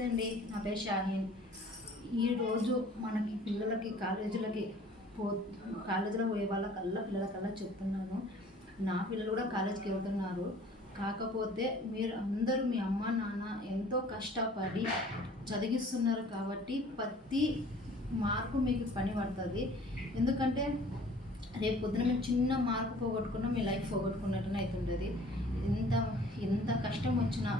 నమస్తే అండి, నా పేరు షాహీన్. ఈరోజు మనకి పిల్లలకి కాలేజీలో పోయే పిల్లలకల్లా చెప్తున్నాను. నా పిల్లలు కూడా కాలేజీకి వెళ్తున్నారు. కాకపోతే మీరు అందరూ మీ అమ్మ నాన్న ఎంతో కష్టపడి చదివిస్తున్నారు కాబట్టి ప్రతి మార్కు మీకు పని పడుతుంది. ఎందుకంటే రేపు పొద్దున మీరు చిన్న మార్కు పోగొట్టుకున్నా మీ లైఫ్ పోగొట్టుకున్నట్టునే అవుతుంటుంది. ఎంత కష్టం వచ్చినా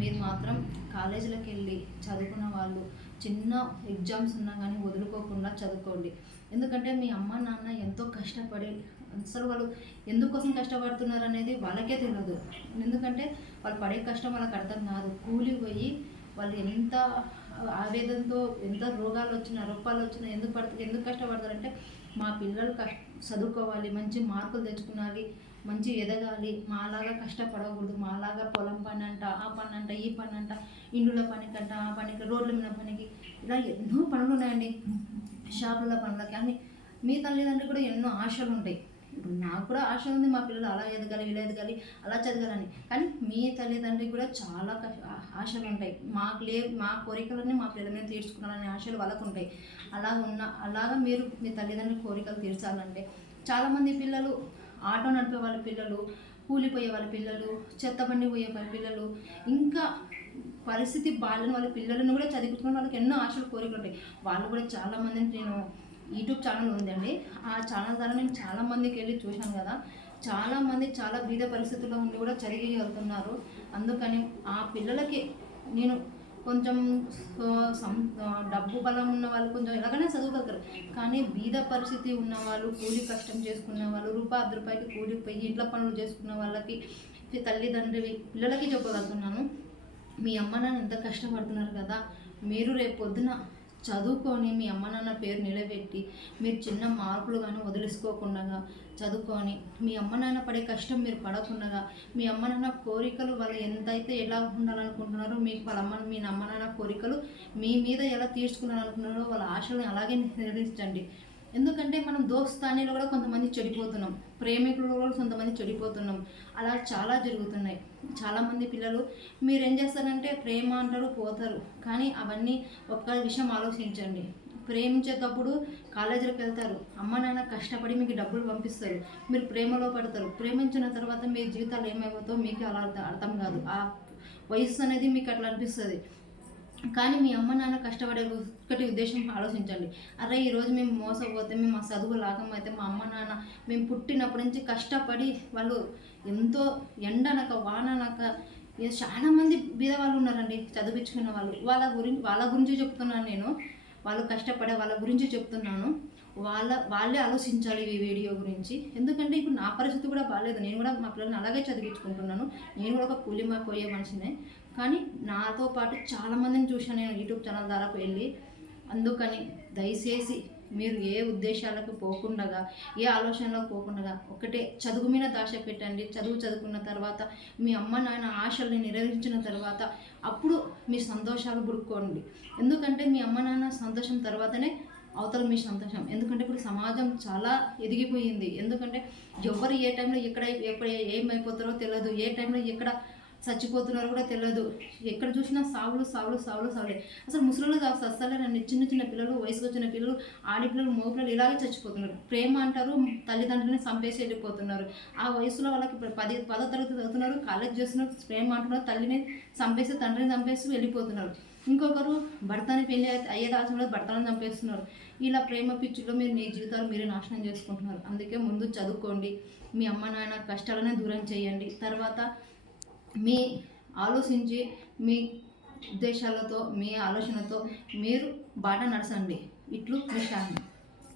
మీరు మాత్రం కాలేజీలకు వెళ్ళి చదువుకున్న వాళ్ళు చిన్న ఎగ్జామ్స్ ఉన్నా కానీ వదులుకోకుండా చదువుకోండి. ఎందుకంటే మీ అమ్మ నాన్న ఎంతో కష్టపడి అసలు వాళ్ళు ఎందుకోసం కష్టపడుతున్నారు అనేది వాళ్ళకే తెలియదు. ఎందుకంటే వాళ్ళు పడే కష్టం వాళ్ళకి అర్థం కాదు. కూలి పోయి వాళ్ళు ఎంత ఆవేదనతో ఎంత రోగాలు వచ్చినా ఎందుకు కష్టపడతారంటే మా పిల్లలు చదువుకోవాలి, మంచి మార్కులు తెచ్చుకోవాలి, మంచి ఎదగాలి, మాలాగా కష్టపడకూడదు, మాలాగా పొలం పని అంట, ఆ పని అంట, ఈ పని అంట, ఇండ్ల పనికంట, ఆ పనికి, రోడ్ల మీద పనికి, ఇలా ఎన్నో పనులు ఉన్నాయండి. షాపుల పనులకి అని మీ తల్లిదండ్రులు కూడా ఎన్నో ఆశలు ఉంటాయి. ఇప్పుడు నాకు కూడా ఆశ ఉంది, మా పిల్లలు అలా ఎదగాలి, ఇలా ఎదగాలి, అలా చదగాలని. కానీ మీ తల్లిదండ్రులకు కూడా చాలా ఆశలు ఉంటాయి. మా కోరికలన్నీ మా పిల్లల మీద తీర్చుకున్నారనే ఆశలు వాళ్ళకు ఉంటాయి. అలాగా మీరు మీ తల్లిదండ్రుల కోరికలు తీర్చాలంటే చాలామంది పిల్లలు ఆటో నడిపే వాళ్ళ పిల్లలు, కూలిపోయే వాళ్ళ పిల్లలు, చెత్త బండి పోయే వాళ్ళ పిల్లలు, ఇంకా పరిస్థితి బాలేని వాళ్ళ పిల్లలను కూడా చదివించుకున్న వాళ్ళకి ఎన్నో ఆశలు కోరికలు ఉంటాయి. వాళ్ళు కూడా చాలామందిని నేను యూట్యూబ్ ఛానల్ ఉందండి, ఆ ఛానల్ ద్వారా నేను చాలామందికి వెళ్ళి చూశాను కదా. చాలామంది చాలా బీద పరిస్థితుల్లో ఉండి కూడా చదివి వెళ్తున్నారు. అందుకని ఆ పిల్లలకి నేను కొంచెం డబ్బు బలం ఉన్న వాళ్ళు కొంచెం ఎలాగైనా చదువుగలుగుతారు. కానీ బీద పరిస్థితి ఉన్న వాళ్ళు, కూలి కష్టం చేసుకునే వాళ్ళు, రూపాయికి కూలిపోయి ఇంట్లో పనులు చేసుకున్న వాళ్ళకి తల్లిదండ్రులు పిల్లలకి చెప్పగలుగుతున్నాను, మీ అమ్మ నాన్న ఎంత కష్టపడుతున్నారు కదా. మీరు రేపు పొద్దున చదువుకొని మీ అమ్మ నాన్న పేరు నిలబెట్టి మీరు చిన్న మార్కులు కానీ వదిలేసుకోకుండా చదువుకొని మీ అమ్మ నాన్న పడే కష్టం మీరు పడకుండా, మీ అమ్మ నాన్న కోరికలు వాళ్ళు ఎంతైతే ఎలా ఉండాలనుకుంటున్నారో మీకు మీ అమ్మ నాన్న కోరికలు మీ మీద ఎలా తీర్చుకున్నారనుకుంటున్నారో వాళ్ళ ఆశలను అలాగే నెరవేర్చండి. ఎందుకంటే మనం దోస్తానీలో కూడా కొంతమంది చెడిపోతున్నాం, ప్రేమికులు కూడా కొంతమంది చెడిపోతున్నాం. అలా చాలా జరుగుతున్నాయి. చాలామంది పిల్లలు మీరేం చేస్తారంటే ప్రేమ అంటారు, పోతారు. కానీ అవన్నీ ఒక్క విషయం ఆలోచించండి. ప్రేమించేటప్పుడు కాలేజీలకు వెళ్తారు, అమ్మ నాన్న కష్టపడి మీకు డబ్బులు పంపిస్తారు, మీరు ప్రేమలో పడతారు. ప్రేమించిన తర్వాత మీ జీవితాలు ఏమైపోతాయో మీకు అలా అర్థం కాదు. ఆ వయస్సు అనేది మీకు అట్లా అనిపిస్తుంది. కానీ మీ అమ్మ నాన్న కష్టపడే ఒక్కటి ఉద్దేశం ఆలోచించండి. అరే ఈరోజు మేము మోసపోతే, మేము ఆ చదువు లాగమైతే మా అమ్మ నాన్న మేము పుట్టినప్పటి నుంచి కష్టపడి వాళ్ళు ఎంతో ఎండనక వాననక చాలామంది బీద వాళ్ళు ఉన్నారండి చదివించుకున్న వాళ్ళు. వాళ్ళ గురించి చెప్తున్నాను నేను, వాళ్ళు కష్టపడే వాళ్ళ గురించి చెప్తున్నాను. వాళ్ళే ఆలోచించాలి ఈ వీడియో గురించి. ఎందుకంటే ఇప్పుడు నా పరిస్థితి కూడా బాగాలేదు. నేను కూడా మా పిల్లల్ని అలాగే చదివించుకుంటున్నాను. నేను కూడా ఒక కూలిమా పోయే మనిషినే. కానీ నాతో పాటు చాలామందిని చూశాను నేను యూట్యూబ్ ఛానల్ ద్వారా వెళ్ళి. అందుకని దయచేసి మీరు ఏ ఉద్దేశాలకు పోకుండా, ఏ ఆలోచనలకు పోకుండా ఒకటే చదువు మీద దాశ పెట్టండి. చదువుకున్న తర్వాత మీ అమ్మ నాన్న ఆశల్ని నెరవేర్చిన తర్వాత అప్పుడు మీ సంతోషాలు బుడుక్కోండి. ఎందుకంటే మీ అమ్మ నాన్న సంతోషం తర్వాతనే అవతల మీ సంతోషం. ఎందుకంటే ఇప్పుడు సమాజం చాలా ఎదిగిపోయింది. ఎందుకంటే ఎవరు ఏ టైంలో ఎక్కడ ఏమైపోతారో తెలియదు, ఏ టైంలో ఎక్కడ చచ్చిపోతున్నారో కూడా తెలియదు. ఎక్కడ చూసినా సావులే. అసలు ముసలిలో చస్తలేరండి. చిన్న పిల్లలు, వయసుకు వచ్చిన పిల్లలు, ఆడపిల్లలు, మగపిల్లలు ఇలాగే చచ్చిపోతున్నారు. ప్రేమ అంటారు, తల్లిదండ్రులని చంపేసి వెళ్ళిపోతున్నారు. ఆ వయసులో వాళ్ళకి 10వ తరగతి చదువుతున్నారు, కాలేజ్ చేస్తున్నారు, ప్రేమ అంటున్నారు, తల్లిని చంపేసి తండ్రిని చంపేసి వెళ్ళిపోతున్నారు. ఇంకొకరు భర్తని పెళ్లి అయ్యేదాల్సిన భర్తలను చంపేస్తున్నారు. ఇలా ప్రేమ పిచ్చిలో మీరు మీ జీవితాలు మీరే నాశనం చేసుకుంటున్నారు. అందుకే ముందు చదువుకోండి, మీ అమ్మ నాన్న కష్టాలనే దూరం చేయండి. తర్వాత మీ ఆలోచించి మీ ఉద్దేశాలతో మీ ఆలోచనతో మీరు బాట నడచండి. ఇట్లు మీ షాహీన్.